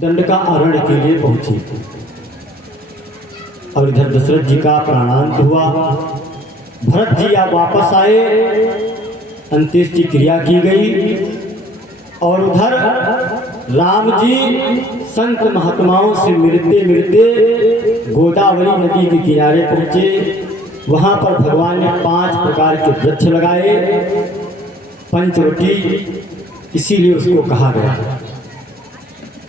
दंडका अरण्य के लिए पहुंचे और इधर दशरथ जी का प्राणांत हुआ। भरत जी आप वापस आए, अंत्येष्टि क्रिया की गई और उधर राम जी संत महात्माओं से मिलते मिलते गोदावरी नदी के किनारे पहुंचे। वहां पर भगवान ने 5 प्रकार के वृक्ष लगाए, पंचवटी इसीलिए उसको कहा गया,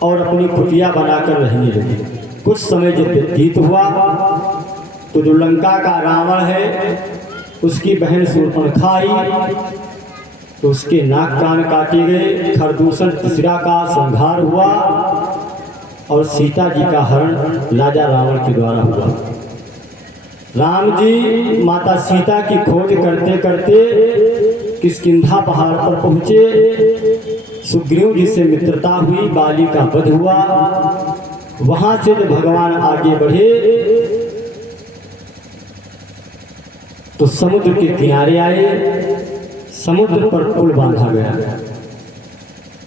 और अपनी कुटिया बनाकर रहने लगे। कुछ समय जब व्यतीत हुआ तो जो लंका का रावण है उसकी बहन शूर्पणखा आई, तो उसके नाक कान काटे गए। खरदूषण तीसरा का संहार हुआ और सीता जी का हरण राजा रावण के द्वारा हुआ। राम जी माता सीता की खोज करते करते किष्किंधा पहाड़ पर पहुँचे। सुग्रीव जी से मित्रता हुई, बाली का वध हुआ। वहां से जब भगवान आगे बढ़े तो समुद्र के किनारे आए। समुद्र पर पुल बांधा गया।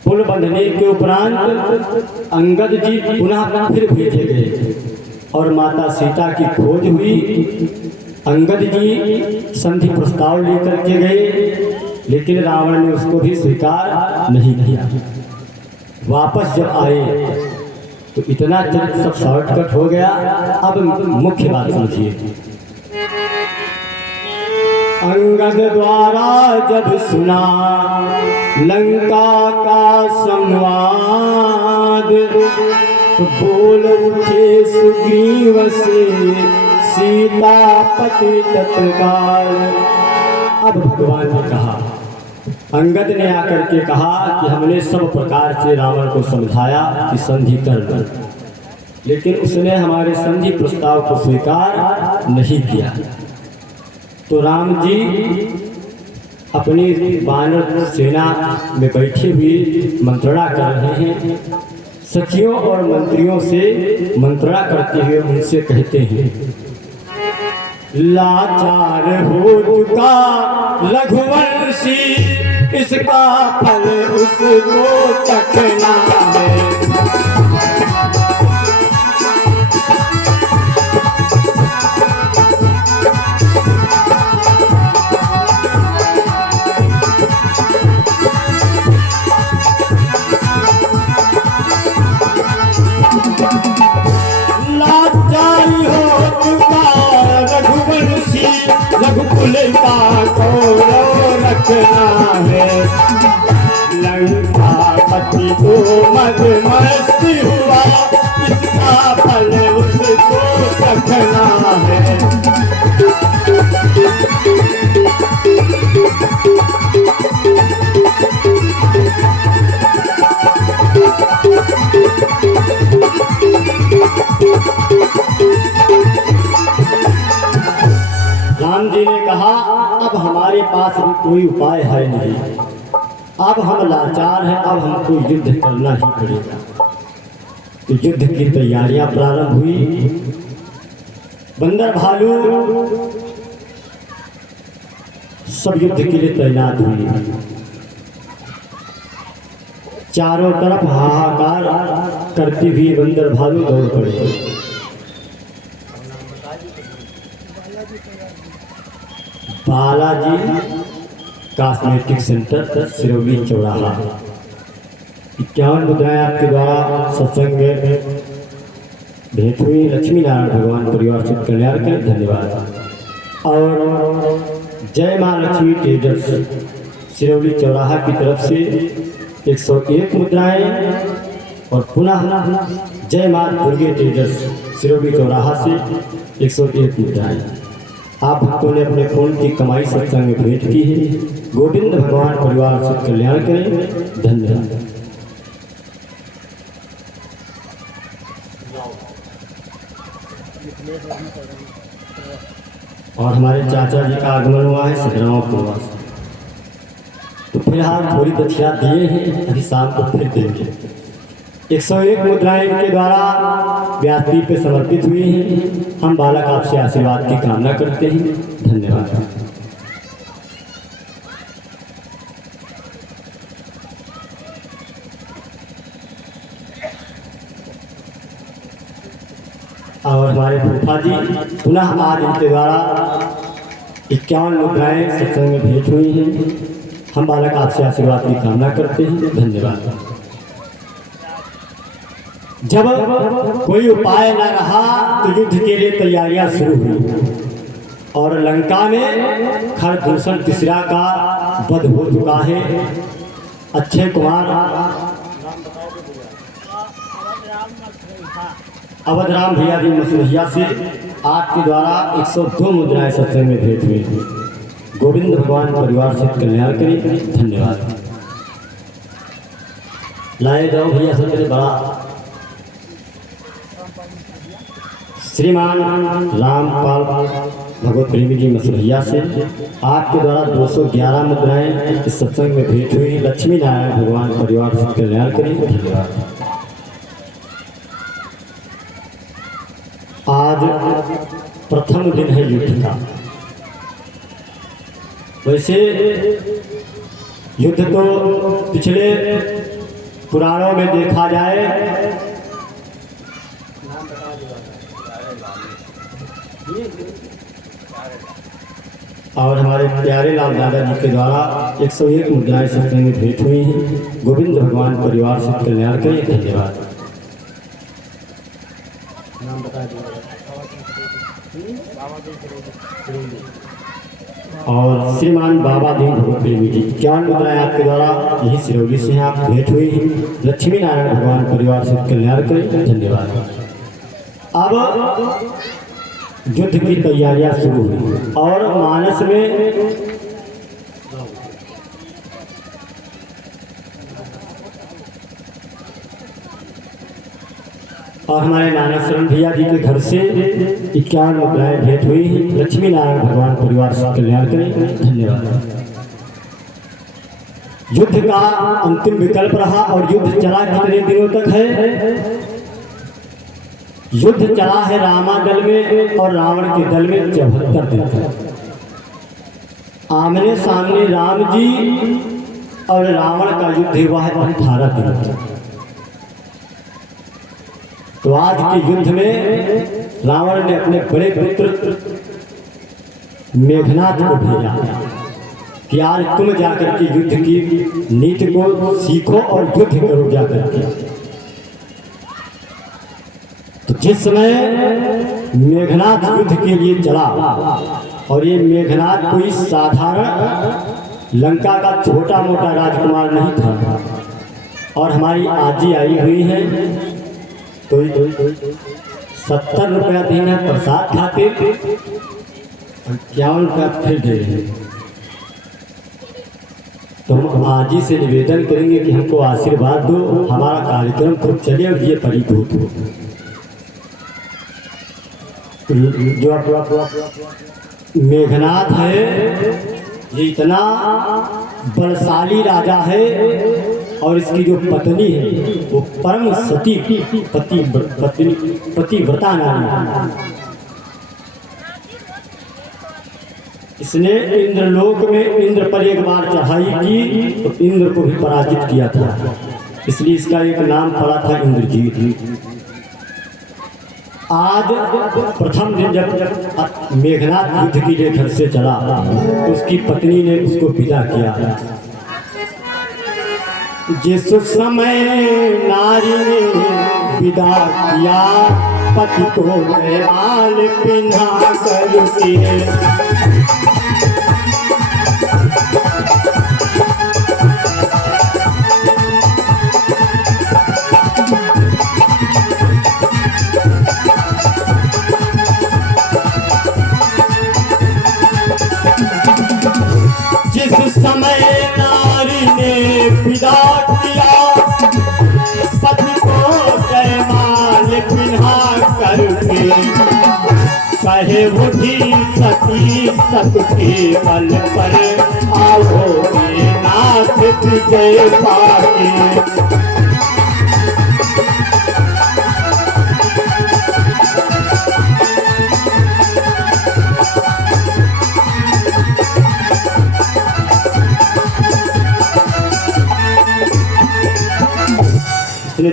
पुल बंधने के उपरांत अंगद जी पुनः फिर भेजे गए और माता सीता की खोज हुई। अंगद जी संधि प्रस्ताव लेकर के गए, लेकिन रावण ने उसको भी स्वीकार नहीं किया। वापस जब आए तो इतना चरित्र सब शॉर्टकट हो गया। अब मुख्य बात समझिए। अंगद द्वारा जब सुना लंका का संवाद, तो बोल उठे सुग्रीव से सीतापति तत्काल। अब भगवान ने कहा, अंगद ने आकर के कहा कि हमने सब प्रकार से रावण को समझाया कि संधि कर लो, लेकिन उसने हमारे संधि प्रस्ताव को स्वीकार नहीं किया। तो राम जी अपनी वानर सेना में बैठे हुए मंत्रणा कर रहे हैं। सखियों और मंत्रियों से मंत्रणा करते हुए उनसे कहते हैं, लाचार हो चुका रघुवंशी, इसका फल उसको चखना है। रघुकुल का गौरव रखना है। लंका पति को मद मस्त हुआ, इसका फल उसको चखना है। राम जी ने कहा, अब हमारे पास भी कोई उपाय है नहीं, अब हम लाचार हैं, अब हमको युद्ध करना ही पड़ेगा। तो युद्ध की तैयारियां प्रारंभ हुई। बंदर भालू सब युद्ध के लिए तैनात हुए। चारों तरफ हाहाकार करते हुए बंदर भालू दौड़ पड़े। बालाजी कॉस्मेटिक सेंटर, सिरौली चौराहा। 51 मुद्राएं आपके द्वारा सत्संग में भेंट हुई। लक्ष्मी नारायण भगवान परिवार से कल्याण करें, धन्यवाद। और जय मां लक्ष्मी ट्रेडर्स सिरौली चौराहा की तरफ से 101 मुद्राएं और पुनः जय मां दुर्गे ट्रेडर्स सिरौली चौराहा से 101 मुद्राएं। आप भक्तों ने अपने खून की कमाई सत्संग में भेंट की है। गोविंद भगवान परिवार से कल्याण करें, धन्यवाद। और हमारे चाचा जी का आगमन हुआ है सदराव प्रवास। तो फिलहाल थोड़ी दक्षिणा दिए हैं, अभी शाम को फिर देंगे। 101 मुद्राएं इनके द्वारा व्यासपीठ पे समर्पित हुई हैं। हम बालक आपसे आशीर्वाद की कामना करते हैं, धन्यवाद। और हमारे फूफा जी पुनः आज इनके द्वारा 51 मुद्राएं सत्संग में भेंट हुई हैं। हम बालक आपसे आशीर्वाद की कामना करते हैं। धन्यवाद। जब कोई उपाय न रहा तो युद्ध के लिए तैयारियां शुरू हुई और लंका में खरदूषण तीसरा का वध हो चुका है। अक्षय कुमार अवधराम भैया जी मसरहिया से आपके द्वारा 102 मुद्राएं सत्संग में भेंट हुई थी। गोविंद भगवान परिवार से कल्याण करें। धन्यवाद। लाए जाओ भैया सबसे बड़ा श्रीमान रामपाल भगवत प्रेमी जी मसरहिया से आपके द्वारा 211 मुद्राएं इस सत्संग में भेंट हुई। लक्ष्मी नारायण भगवान परिवार से कल्याण करें। धन्यवाद। आज प्रथम दिन है युद्ध का। वैसे युद्ध तो पिछले पुराणों में देखा जाए और हमारे प्यारे लाल दादा जी के द्वारा 101 मुद्राएं सत्संग में भेंट हुई हैं। गोविंद भगवान परिवार से कल्याण करें। धन्यवाद। नाम बता दीजिए। और श्रीमान बाबा दीन भगवत प्रेमी जी 51 मुद्राएं आपके द्वारा यही सिरौली से आप भेंट हुई हैं। लक्ष्मी नारायण भगवान परिवार से कल्याण करें। धन्यवाद। अब युद्ध की तैयारियां शुरू हुई और मानस में और हमारे नाना शरण भैया जी के घर से 51 मुद्राएं भेंट हुई हैं। लक्ष्मी नारायण भगवान परिवार से कल्याण करें। धन्यवाद। युद्ध का अंतिम विकल्प रहा और युद्ध चला कितने दिनों तक है? युद्ध चला है रामादल में और रावण के दल में 74 दिन तक। आमने सामने राम जी और रावण का युद्ध हुआ है 18 दिन तक। तो आज के युद्ध में रावण ने अपने बड़े पुत्र मेघनाथ को भेजा कि आज तुम जाकर के युद्ध की नीति को सीखो और युद्ध करो जाकर के। तो जिस समय मेघनाथ युद्ध के लिए चला और ये मेघनाथ कोई साधारण लंका का छोटा मोटा राजकुमार नहीं था और हमारी आजी आई हुई है तो 70 रुपया देना प्रसाद खाते 51 रुपया फिर दे रहे हैं। तो हम आजी से निवेदन करेंगे कि हमको आशीर्वाद दो, हमारा कार्यक्रम खूब चले और ये परिभूत हो। जो मेघनाथ है ये इतना बलशाली राजा है और इसकी जो पत्नी है वो परम सती पतिव्रता नारी है। इसने इंद्रलोक में इंद्र पर एक बार चढ़ाई की तो इंद्र को भी पराजित किया था, इसलिए इसका एक नाम पड़ा था इंद्रजीत। आज प्रथम दिन जब मेघनाथ युद्ध के लिए घर से चला तो उसकी पत्नी ने उसको विदा किया। जिस समय नारी ने विदा किया पति को माल पिन्हा करके समय नारी ने विदा किया पति को जयमाल पिन्हा करके कहे उठी सती सबके बल पर आओ नाथ विजय पाके।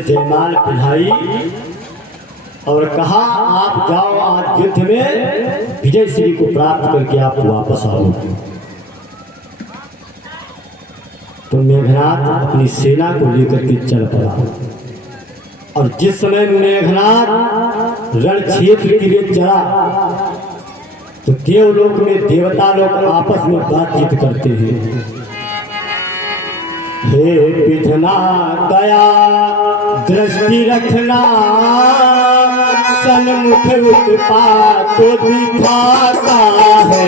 जयमाल पिन्हाई और कहा आप जाओ आज युद्ध में विजय श्री को प्राप्त करके आप वापस आओ। तो मेघनाथ अपनी सेना को लेकर के चल पड़ा। और जिस समय मेघनाथ रण क्षेत्र के लिए चला तो देवलोक में देवता लोग आपस में बातचीत करते हैं। हे विधना दया दृष्टि रखना, सन्मुख उत्पात को दिखाता है। हे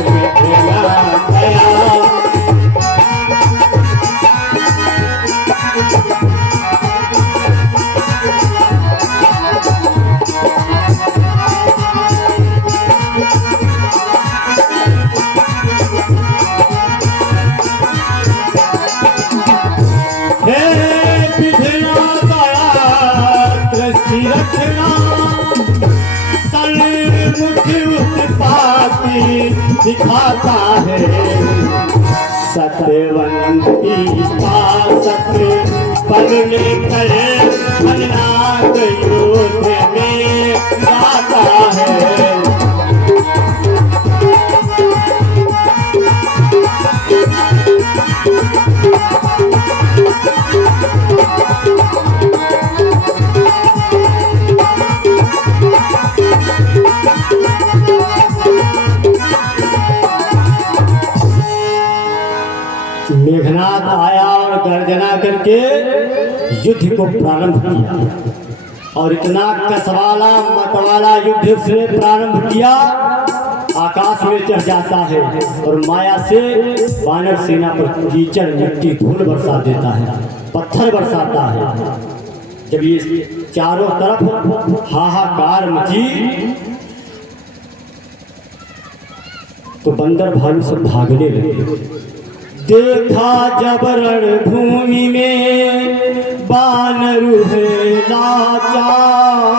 विधना दया दिखाता है। सत्यवंती सत्य पल में करे खलनाग युद्ध में गाता है। मेघनाथ आया और गर्जना करके युद्ध को प्रारंभ किया। और इतना कसवाला मतवाला युद्ध उसने प्रारंभ किया, आकाश में चढ़ जाता है और माया से वानर सेना पर कीचड़ मिट्टी धूल बरसा देता है, पत्थर बरसाता है। जब ये चारों तरफ हाहाकार मची तो बंदर भालू सब भागने लगे। देखा जब रणभूमि में बानर है लाचार,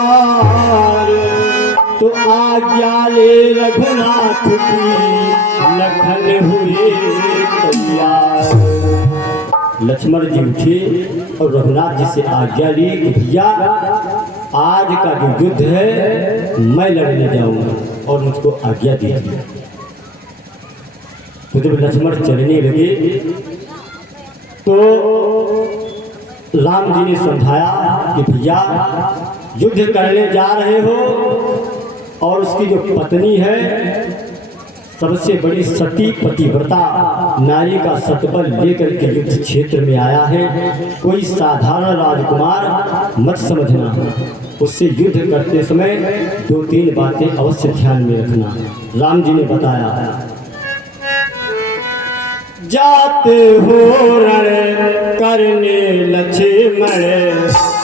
तो आज्ञा ले रघुनाथ की लखन हुए तैयार। लक्ष्मण जी उठे और रघुनाथ जी से आज्ञा ली कि भैया आज का जो युद्ध है मैं लड़ने जाऊंगा और मुझको आज्ञा दीजिए। तो जब लक्ष्मण चलने लगे तो राम जी ने समझाया कि भैया युद्ध करने जा रहे हो और उसकी जो पत्नी है सबसे बड़ी सती पतिव्रता नारी का सतबल लेकर के युद्ध क्षेत्र में आया है। कोई साधारण राजकुमार मत समझना, उससे युद्ध करते समय 2-3 बातें अवश्य ध्यान में रखना। राम जी ने बताया, जाते हो रण करने लक्ष्मण,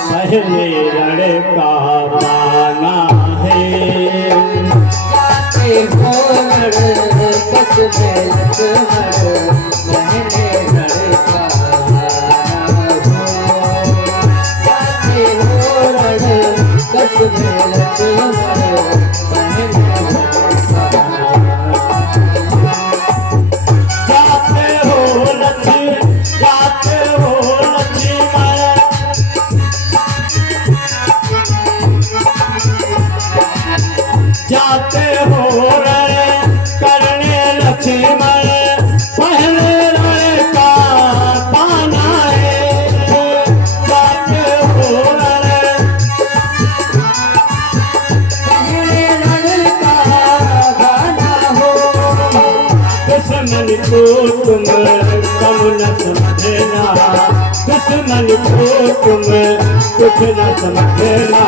पहले रण का पाना है। जाते हो रण कसबे लक्ष्मण, पहले रण का पाना हो। जाते हो रण कसबे लक्ष्मण, पहले जाते हो रण करने लक्ष्मण, पहले रण का पाना है। जाते हो रण पहले रण का गाना हो। दुश्मन को तुम कम न समझना, दुश्मन को तुम कुछ न समझना,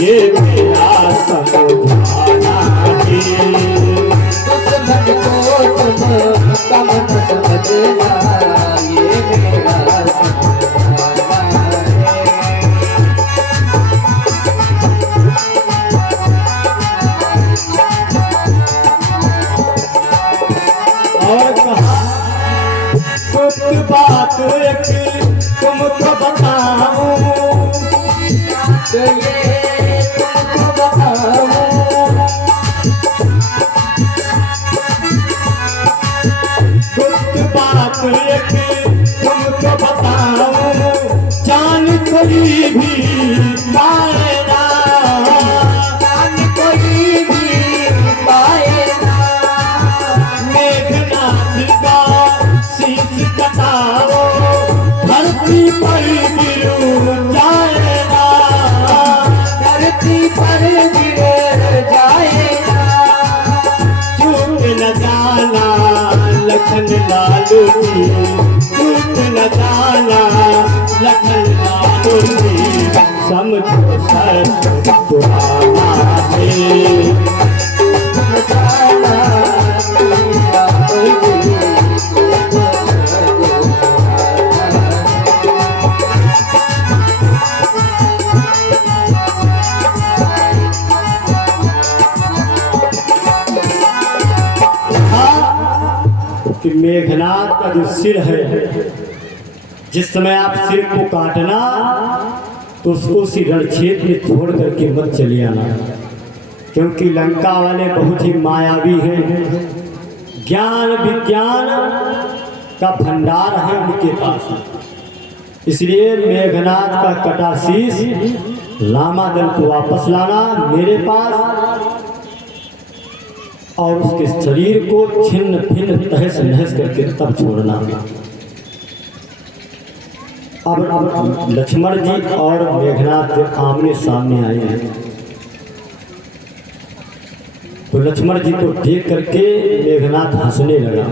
ये मेरा समझाना है। दुश्मन को तुम कम न समझना, ये मेरा समझाना है। और कहा गुप्त बात एक तुमको बताऊं, तो ये तुमको बताऊं। गुप्त बात एक तुमको बताऊं, जान कोई भी पाए ना। समझो सत पुराना है। कि मेघनाथ का जो सिर है, जिस समय आप सिर को काटना तो उसको उसी रणक्षेत्र में छोड़ करके मत चले आना, क्योंकि लंका वाले बहुत ही मायावी हैं। ज्ञान विज्ञान का भंडार है उनके पास। इसलिए मेघनाथ का कटा शीश रामादल को वापस लाना मेरे पास, और उसके शरीर को छिन्न भिन्न तहस नहस करके तब छोड़ना। अब लक्ष्मण जी और मेघनाथ जब आमने सामने आए हैं तो लक्ष्मण जी को देख करके मेघनाथ हंसने लगा।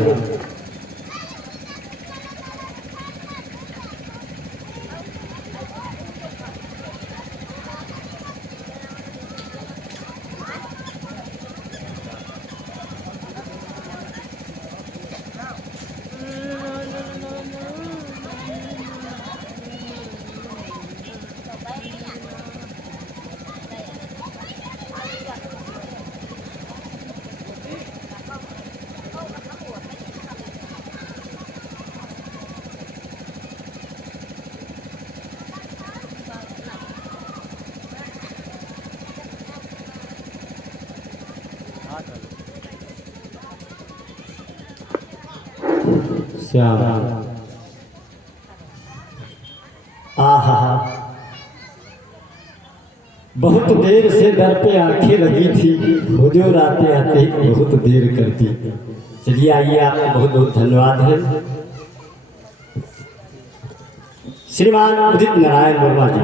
श्याम आहा, बहुत देर से दर पे आंखें लगी थी, हुजूर आते आते बहुत देर कर दी। चलिए आइए, आपको बहुत बहुत धन्यवाद है। श्रीमान उदित नारायण वर्मा जी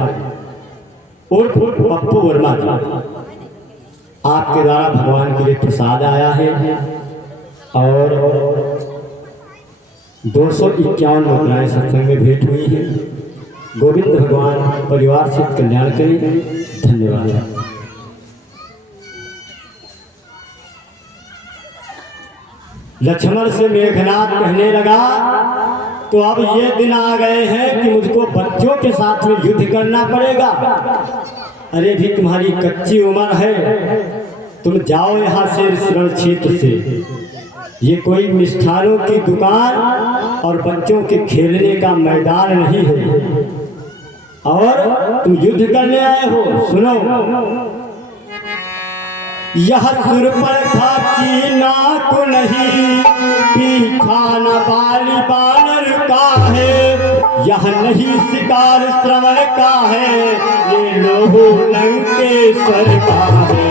और पप्पू वर्मा जी, आपके द्वारा भगवान के लिए प्रसाद आया है और 251 मुद्राएं सत्संग में भेंट हुई है। गोविंद भगवान परिवार से कल्याण करें। धन्यवाद। लक्ष्मण से मेघनाथ कहने लगा, तो अब ये दिन आ गए हैं कि मुझको बच्चों के साथ में युद्ध करना पड़ेगा। अरे भी तुम्हारी कच्ची उम्र है, तुम जाओ यहाँ से रण क्षेत्र से। ये कोई मिष्ठानों की दुकान और बच्चों के खेलने का मैदान नहीं है, और तुम युद्ध करने आए हो। सुनो, यह सुरपरखा की नाक नहीं, पीछा न बाली बानर का है। यह नहीं शिकार श्रवण का है, ये लोहो लंकेश्वर का है।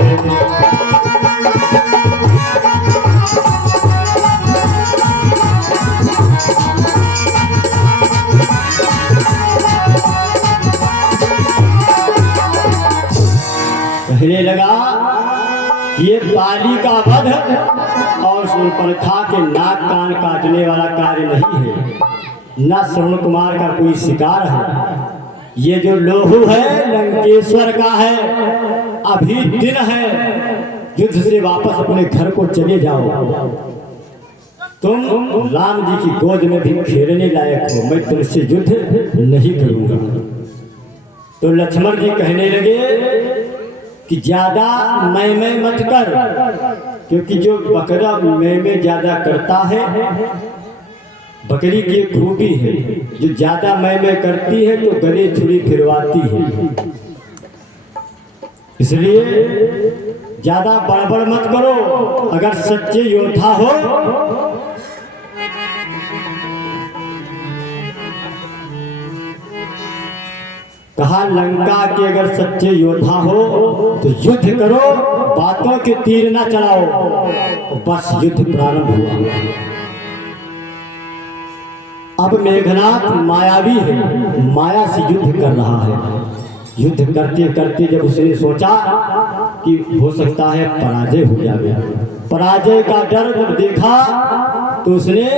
कहने लगा, ये बाली का वध और सुरपरखा के नाक कान काटने वाला कार्य नहीं है, न श्रवण कुमार का कोई शिकार है। ये जो लोहू है लंकेश्वर का है। अभी दिन है, युद्ध से वापस अपने घर को चले जाओ। तुम राम जी की गोद में भी खेलने लायक हो, मैं तुमसे युद्ध नहीं करूंगा। तो लक्ष्मण जी कहने लगे कि ज्यादा मैं मत कर, क्योंकि जो बकरा मैं ज्यादा करता है, बकरी की एक खूबी है, जो ज्यादा मैं करती है तो गले छुरी फिरवाती है। इसलिए ज्यादा बड़बड़ मत करो। अगर सच्चे योद्धा हो कहा, लंका के अगर सच्चे योद्धा हो तो युद्ध करो, बातों के तीर ना चलाओ। बस युद्ध प्रारंभ हुआ। अब मेघनाथ मायावी है, माया से युद्ध कर रहा है। युद्ध करते करते जब उसने सोचा कि हो सकता है पराजय हो जाए, पराजय का डर जब देखा तो उसने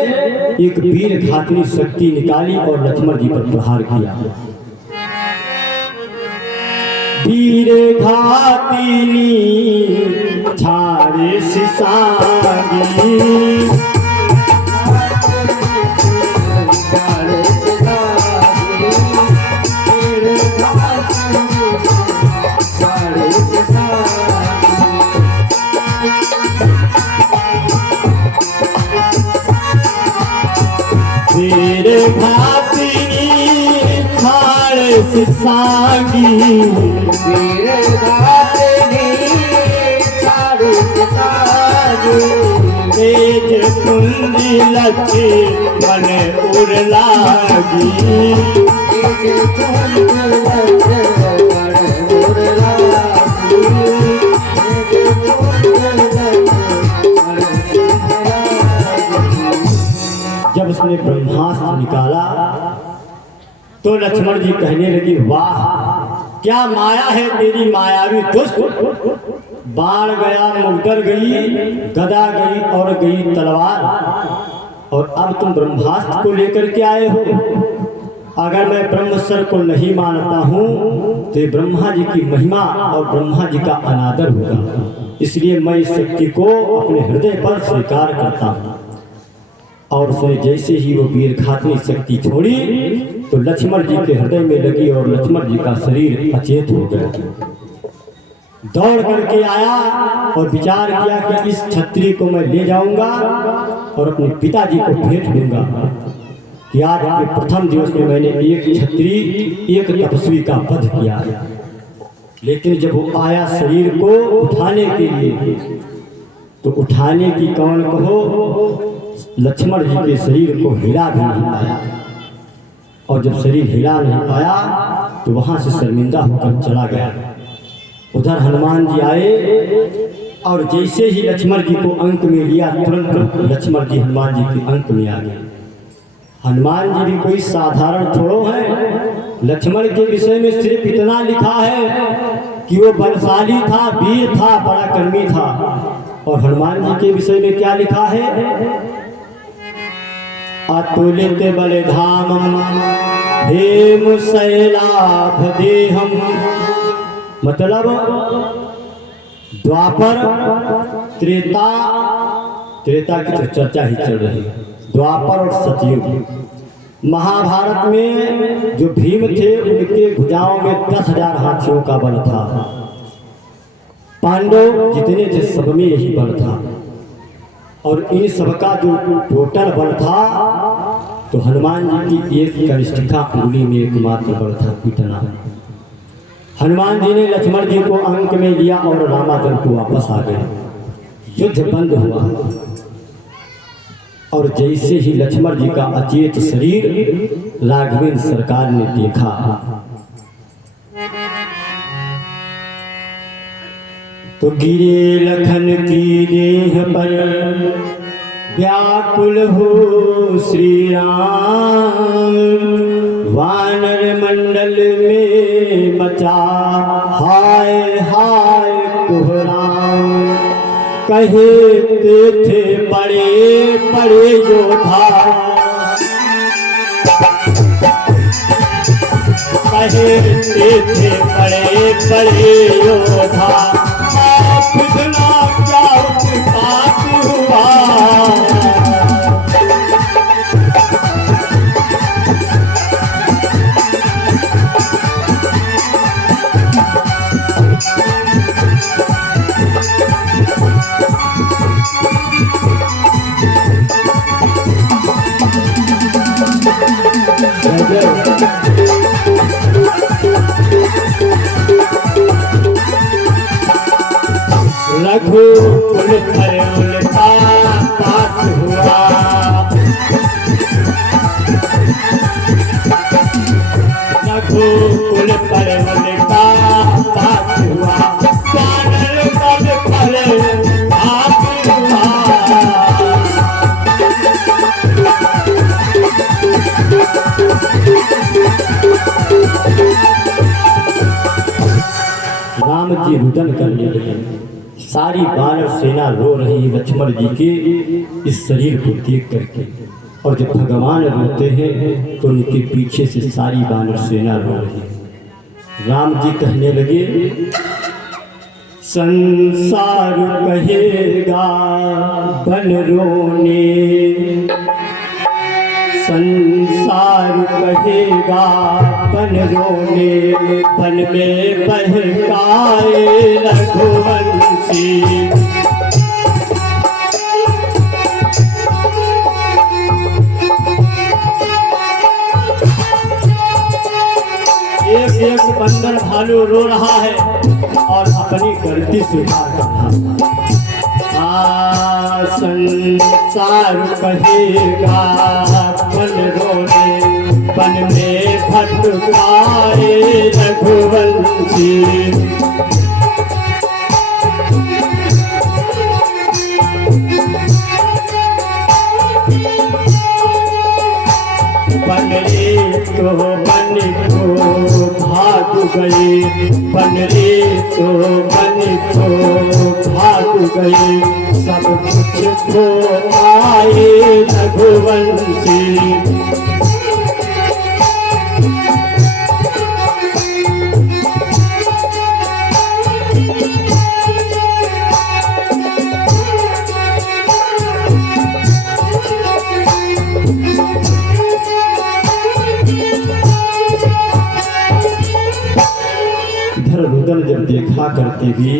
एक वीर घातनी शक्ति निकाली और लक्ष्मण जी पर प्रहार किया। वीर घातिनी छाड़े सिसागी वीर घातिनी छाड़े सिसागी वीर घातिनी छाड़े सिसागी तेज कुंदी लच्छी मन उड़ लागी तेज कुंदी लच्छी मन उड़ लागी तेज कुंदी लच्छी मन उड़ लागी। जब उसने ब्रह्मास्त्र निकाला तो लक्ष्मण जी कहने लगी, वाह क्या माया है तेरी मायावी दुष्ट। बाण गया, मुगदर गई, गदा गई और गई तलवार, और अब तुम ब्रह्मास्त्र को लेकर के आए हो। अगर मैं ब्रह्मस्वर को नहीं मानता हूँ तो ब्रह्मा जी की महिमा और ब्रह्मा जी का अनादर होगा, इसलिए मैं इस शक्ति को अपने हृदय पर स्वीकार करता हूँ। और उसने जैसे ही वो वीर घातिनी शक्ति छोड़ी तो लक्ष्मण जी के हृदय में लगी और लक्ष्मण जी का शरीर अचेत हो गया। दौड़ करके आया और विचार किया कि इस क्षत्रिय को मैं ले जाऊंगा और अपने पिताजी को भेंट दूंगा कि आज के प्रथम दिवस में मैंने एक क्षत्रिय एक तपस्वी का वध किया। लेकिन जब वो आया शरीर को उठाने के लिए तो उठाने की कौन कहो, लक्ष्मण जी के शरीर को हिला भी नहीं पाया, और जब शरीर हिला नहीं पाया तो वहां से शर्मिंदा होकर चला गया। उधर हनुमान जी आए और जैसे ही लक्ष्मण जी को अंक में लिया तुरंत लक्ष्मण जी हनुमान जी के अंक में आ गए। हनुमान जी भी कोई साधारण थोड़ो है। लक्ष्मण के विषय में सिर्फ इतना लिखा है कि वो बलशाली था, वीर था, बड़ा कर्मी था। और हनुमान जी के विषय में क्या लिखा है, अतुलित बलधामम हेम शैलाभ देहम। मतलब द्वापर त्रेता की तो चर्चा ही चल रही है, द्वापर और सतयुग। महाभारत में जो भीम थे उनके भुजाओं में 10,000 हाथियों का बल था। पांडव जितने थे सब में यही बल था, और इन सबका जो टोटल बल था तो हनुमान जी की एक कनिष्ठिका उंगली में एकमात्र बल था, इतना। हनुमान जी ने लक्ष्मण जी को अंक में लिया और रामादल को वापस आ गए। युद्ध बंद हुआ और जैसे ही लक्ष्मण जी का अचेत शरीर राघवेंद्र सरकार ने देखा तो गिरे लखन की देह पर व्याकुल हो श्री राम। वानर मंडल में मचा हाय हाय कोहराम। कहते थे बड़े बड़े योद्धा, कहते थे बड़े बड़े योद्धा, कितना क्या उत्पात हुआ। रघुकुल पर उल्टा पात हुआ। रघुकुल पर उल्टा पात हुआ। वानर पद पर पात हुआ। राम जी रुदन करने लगे। सारी वानर सेना रो रही है लक्ष्मण जी के इस शरीर को देख करके, और जब भगवान रोते हैं तो उनके पीछे से सारी वानर सेना रो रही है। राम जी कहने लगे, संसार कहेगा बन रोने, संसार कहेगा बन रोने, बन में बहकाए रघुवंशी। एक एक बंदर भालू रो रहा है और अपनी गलती स्वीकार कर रहा है। संसार कहेगा बन रोने, बन में भटकाए रघुवंशी। बनरे तो बन को भाग गए, बनरे तो बन को भाग गए, सब कुछ खो आए रघुवंशी। रुदन जब देखा करते भी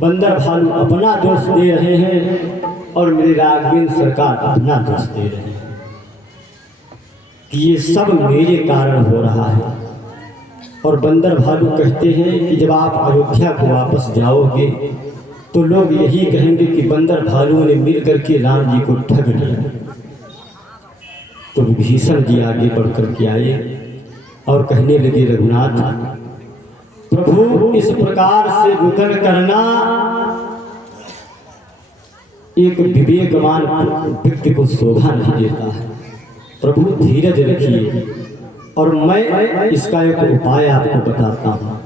बंदर भालू अपना दोष दे रहे हैं और मेरे राघवेंद्र सरकार अपना दोष दे रहे हैं कि ये सब मेरे कारण हो रहा है। और बंदर भालू कहते हैं कि जब आप अयोध्या को वापस जाओगे तो लोग यही कहेंगे कि बंदर भालुओं ने मिल करके राम जी को ठग लिया। तो विभीषण जी आगे बढ़ करके आए और कहने लगे, रघुनाथ प्रभु, इस प्रकार से रुदन करना एक विवेकवान व्यक्ति को शोभा नहीं देता है। प्रभु धीरज रखिए और मैं इसका एक उपाय आपको बताता हूँ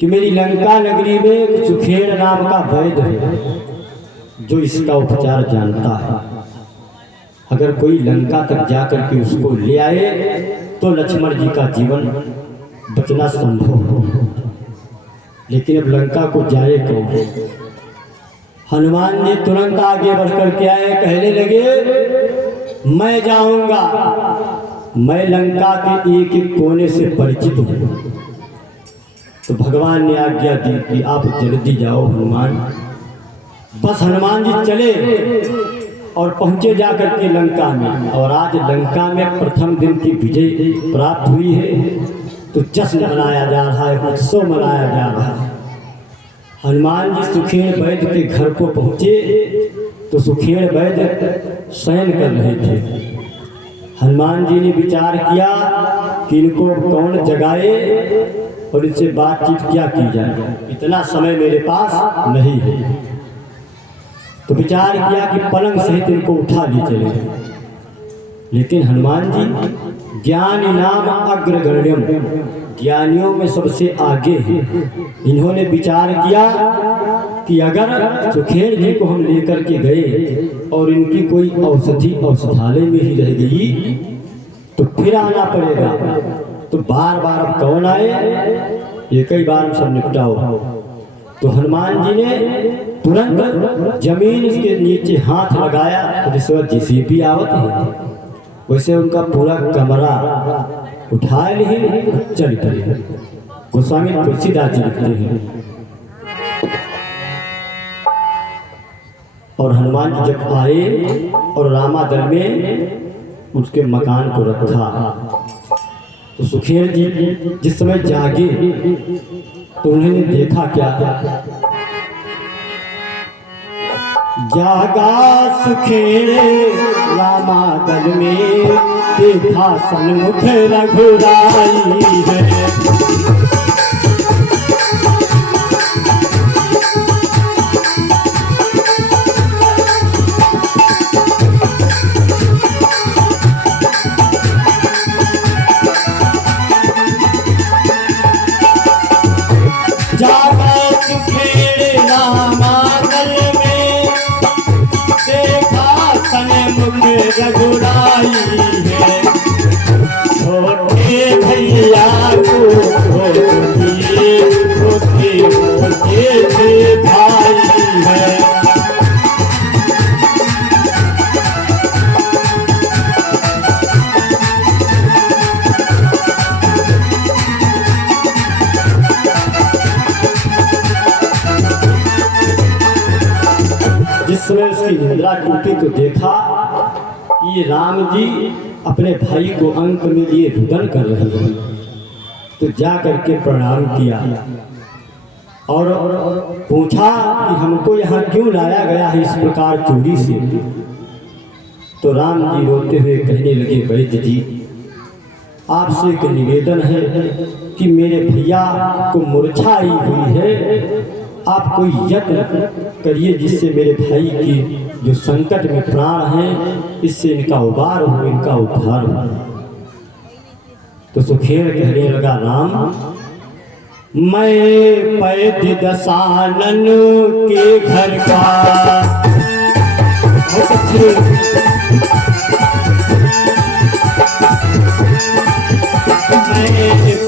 कि मेरी लंका नगरी में एक सुखेड़ नाम का वैद्य है जो इसका उपचार जानता है। अगर कोई लंका तक जाकर के उसको ले आए तो लक्ष्मण जी का जीवन बचना संभव हो। लेकिन अब लंका को जाए कौन? हनुमान जी तुरंत आगे बढ़कर के आए, कहने लगे, मैं जाऊंगा, मैं लंका के एक एक कोने से परिचित हूं। तो भगवान ने आज्ञा दी कि आप जल्दी जाओ हनुमान। बस हनुमान जी चले और पहुंचे जाकर के लंका में। और आज लंका में प्रथम दिन की विजय प्राप्त हुई है तो जश्न मनाया जा रहा है, उत्सव मनाया जा रहा है। हनुमान जी सुखेड़ वैद्य के घर को पहुंचे तो सुखेड़ वैद्य शयन कर रहे थे। हनुमान जी ने विचार किया कि इनको कौन जगाए और इनसे बातचीत क्या की जाए, इतना समय मेरे पास नहीं है। तो विचार किया कि पलंग सहित इनको उठा ले चले। लेकिन हनुमान जी ज्ञानी नाम अग्रगण्यम, ज्ञानियों में सबसे आगे हैं। इन्होंने विचार किया कि अगर सुखेड़ जी को हम लेकर के गए और इनकी कोई औषधि औषधालय में ही रह गई तो फिर आना पड़ेगा। तो बार बार अब कौन आए, एक ही बार सब निपटाओ। तो हनुमान जी ने तुरंत जमीन इसके नीचे हाथ लगाया, जिस वक्त जिसे भी आवत है वैसे उनका पूरा कमरा उठा लिए, चल पड़े। गोस्वामी तुलसीदास जी लिखते हैं, और हनुमान जी जब आए और रामादल में उसके मकान को रखा तो सुखेड़ जी जिस समय जागे तो उन्होंने देखा क्या, जागा सुखेड़ रामादल में, देखा सन्मुख रघुराई है। जागा सुखेड़ रामादल में, देखा सन्मुख रघुराई है। छोटे भैया को समय उसकी निद्रा टूटी तो देखा कि ये राम जी अपने भाई को अंक में लिए रुदन कर रहे हैं। तो जा करके प्रणाम किया और पूछा कि हमको यहाँ क्यों लाया गया है इस प्रकार चोरी से। तो राम जी रोते हुए कहने लगे, वैद्य जी आपसे एक निवेदन है कि मेरे भैया को मूर्छा आई हुई है, आप कोई यत्न करिए जिससे मेरे भाई की जो संकट में प्राण हैं इससे इनका उबार हो, इनका उद्धार हो। तो सुखेर कहने लगा, राम मैं पैद्य दशानन के घर का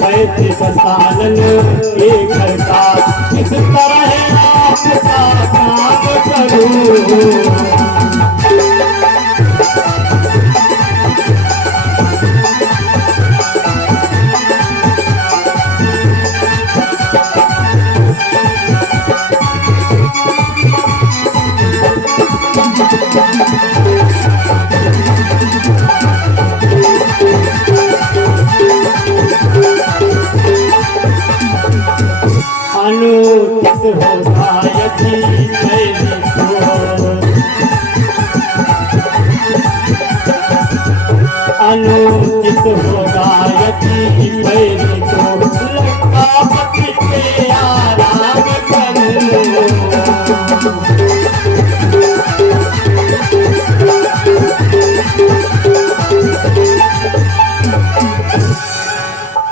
पैद्य दशानन के घर का किस तरह आपका काम करूं। अनुचित होगा यदि मेरी अनुचित होगा यदि मेरी को लंकापति पे आराम करूं।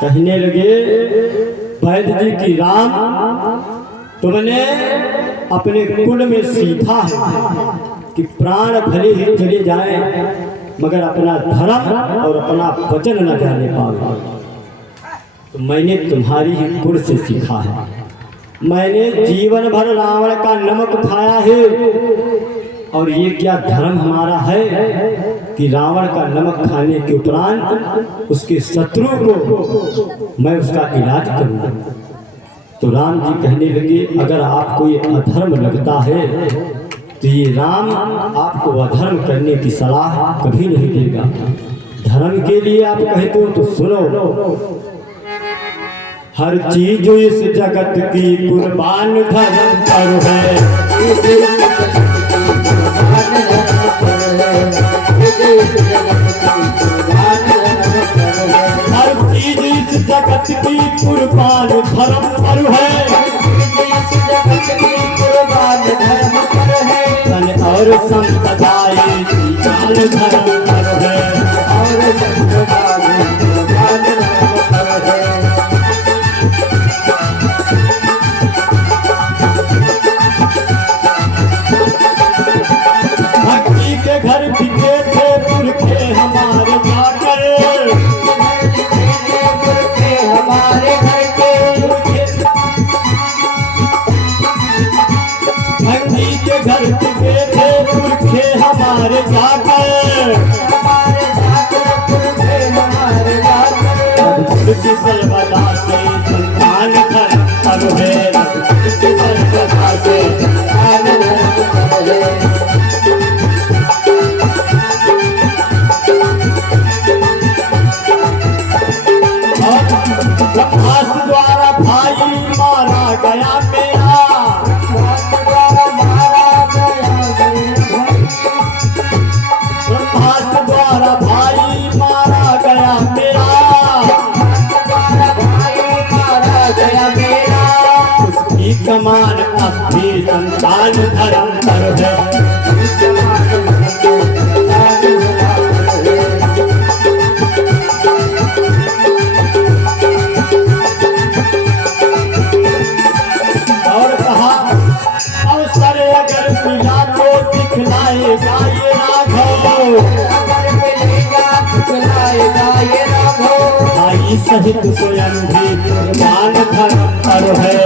कहने लगे, वैद्य जी की राम तुमने अपने कुल में सीखा है कि प्राण भले ही चले जाएं मगर अपना धर्म और अपना वचन न जाने पाओ। तो मैंने तुम्हारी ही कुल से सीखा है। मैंने जीवन भर रावण का नमक खाया है और ये क्या धर्म हमारा है कि रावण का नमक खाने के उपरांत उसके शत्रु को मैं उसका इलाज करूं। तो राम जी कहने लगे, अगर आपको ये अधर्म लगता है तो ये राम आपको अधर्म करने की सलाह कभी नहीं देगा। धर्म के लिए आप कहते हो तो सुनो, हर चीज इस जगत की कुर्बान धर्म पर है। हर चीज इस जगत की कुर्बान धर्म पर है। धन और संपदाएं जान धर्म पर है। भक्ति के घर बिके थे पुरखे हमारे जाकर, हमारे घर के भक्ति के घर बिके थे पुरखे हमारे जाकर, सर्वदा से संतान धर्म पर है। सर्वदा से संतान धर्म पर है। ब्रह्मास्त्र द्वारा भाई मारा गया मेरा, ब्रह्मास्त्र द्वारा भाई मारा गया मेरा, उसकी कमान अब भी संतान धर्म पर है। और कहा, अवसर अगर मिला तो दिखलाएगा ये राघव, भाई सहित स्वयं भी कुर्बान धर्म पर है।